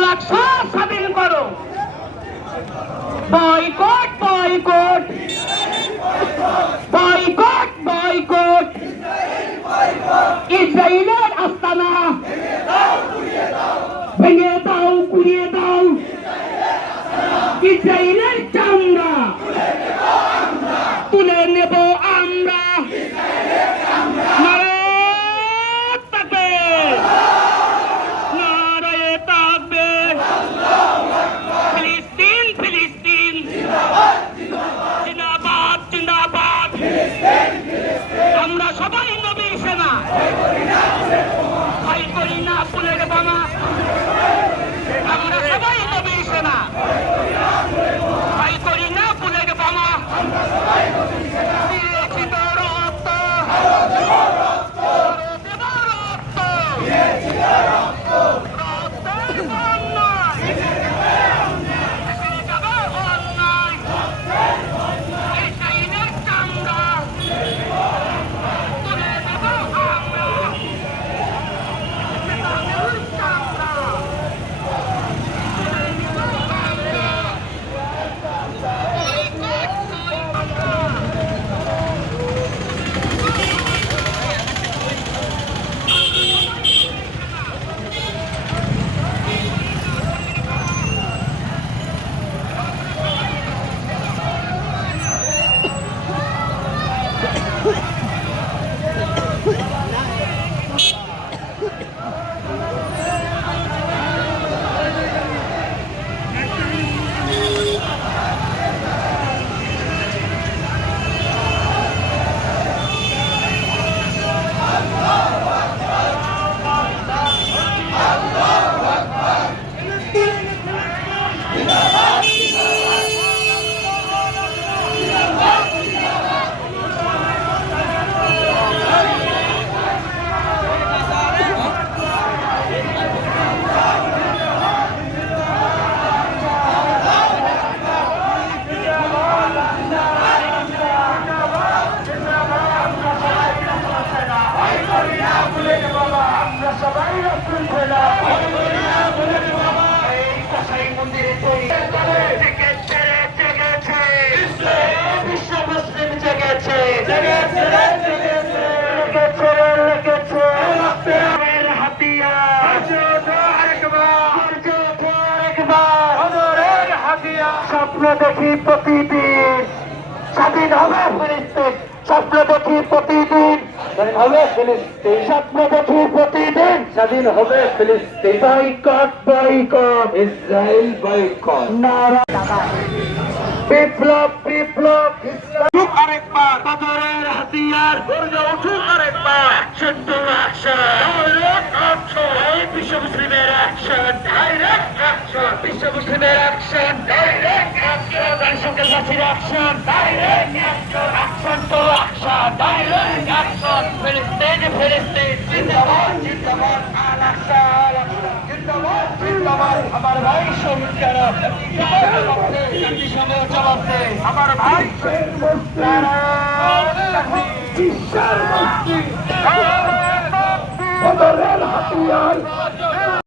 তালাক সব স্বাধীন করো। Boycott boycott. Boycott boycott. ইসরায়েলের আস্তানা। ভেঙে দাও, কুড়িয়ে দাও। ইসরায়েলের চামড়া তুলে নেব আমরা নারায় তাকবীর! নারায়ে তাকবীর! ফিলিস্তিন ফিলিস্তিন জিন্দাবাদ জিন্দাবাদ আমরা সবাই নবীর সেনা ভয় করি না। ফুলের বোমা আমরা সবাই নবীর সেনা ভয় করি না ফুলের বোমা দিয়েছি তো রক্ত দেব রক্ত রক্তের বন্যায় এসে যাবে অন্যায় ইসরায়েলের চামড়া তুলে দেব আমরা ইসরায়েলের চামড়া তুলে দেব আমরা বয়কট বয়কট আমরা সবাই হজরের স্বপ্ন দেখি প্রতিদিন। স্বাধীন হবে স্বপ্ন দেখি প্রতিদিন। হবে ফিলিস্তিন। স্বপ্ন দেখি প্রতিদিন। স্বাধীন হবে ফিলিস্তিন। বয়কট বয়কট ইসরায়েল বয়কট নারা বিপ্লব বিপ্লব উঠুক আরেকবার। পাথরের হাতিয়ার। গর্জে উঠুক আরেকবার। সত্য অ্যাকশন ডাইরেক্ট অ্যাকশন এই বিশ্ব মুসলিমের অ্যাকশন ডাইরেক্ট অ্যাকশন বিশ্ব মুসলিমের অ্যাকশন ডাইরেক্ট অ্যাকশন রাষ্ট্রকে জাতির অ্যাকশন ডাইরেক্ট অ্যাকশন অ্যাকশন তো অ্যাকশন ডাইরেক্ট অ্যাকশন ফিলিস্তিন ফিলিস্তিন জিন্দাবাদ জিন্দাবাদ আল আকসা আমার ভাই শহীদ দে আমার ভাই হাতিয়ার